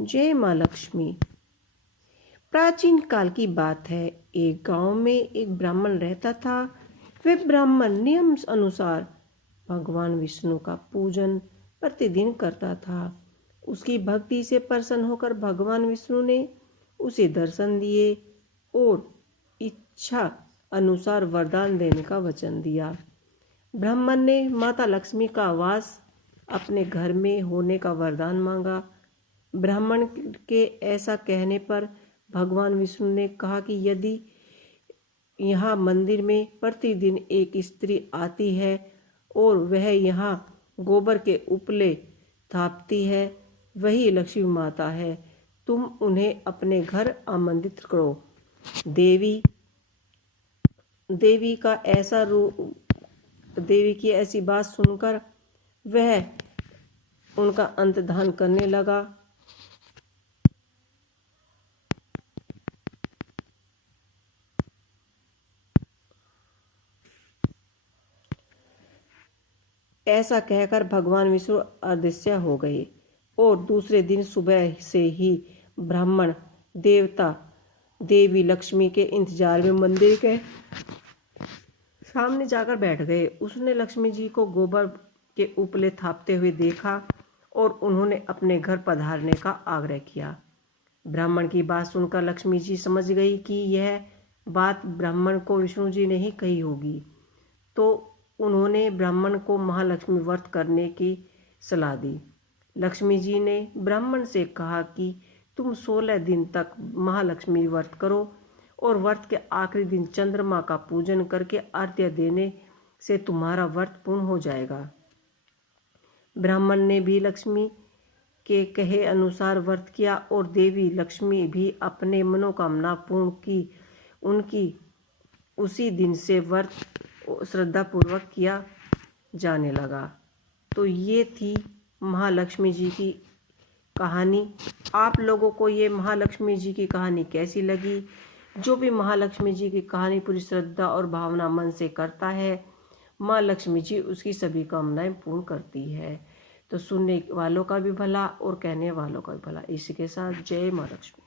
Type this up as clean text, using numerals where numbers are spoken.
जय माँ लक्ष्मी। प्राचीन काल की बात है। एक गांव में एक ब्राह्मण रहता था। वह ब्राह्मण नियम अनुसार भगवान विष्णु का पूजन प्रतिदिन करता था। उसकी भक्ति से प्रसन्न होकर भगवान विष्णु ने उसे दर्शन दिए और इच्छा अनुसार वरदान देने का वचन दिया। ब्राह्मण ने माता लक्ष्मी का वास अपने घर में होने का वरदान मांगा। ब्राह्मण के ऐसा कहने पर भगवान विष्णु ने कहा कि यदि यहाँ मंदिर में प्रतिदिन एक स्त्री आती है और वह यहाँ गोबर के उपले थापती है, वही लक्ष्मी माता है। तुम उन्हें अपने घर आमंत्रित करो। देवी की ऐसी बात सुनकर वह उनका अंतर्धान करने लगा। ऐसा कहकर भगवान विष्णु अदृश्य हो गए और दूसरे दिन सुबह से ही ब्राह्मण देवता देवी लक्ष्मी के इंतजार में मंदिर के सामने जाकर बैठ गए। उसने लक्ष्मी जी को गोबर के उपले थापते हुए देखा और उन्होंने अपने घर पधारने का आग्रह किया। ब्राह्मण की बात सुनकर लक्ष्मी जी समझ गई कि यह बात ब्राह्मण को विष्णु जी ने ही कही होगी, तो उन्होंने ब्राह्मण को महालक्ष्मी व्रत करने की सलाह दी। लक्ष्मी जी ने ब्राह्मण से कहा कि तुम 16 दिन तक महालक्ष्मी व्रत करो और व्रत के आखिरी दिन चंद्रमा का पूजन करके आरती देने से तुम्हारा व्रत पूर्ण हो जाएगा। ब्राह्मण ने भी लक्ष्मी के कहे अनुसार व्रत किया और देवी लक्ष्मी भी अपने मनोकामना पूर्ण की। उनकी उसी दिन से व्रत श्रद्धापूर्वक किया जाने लगा। तो ये थी महालक्ष्मी जी की कहानी। आप लोगों को ये महालक्ष्मी जी की कहानी कैसी लगी? जो भी महालक्ष्मी जी की कहानी पूरी श्रद्धा और भावना मन से करता है, माँ लक्ष्मी जी उसकी सभी कामनाएं पूर्ण करती है। तो सुनने वालों का भी भला और कहने वालों का भी भला। इसी के साथ जय माँ लक्ष्मी।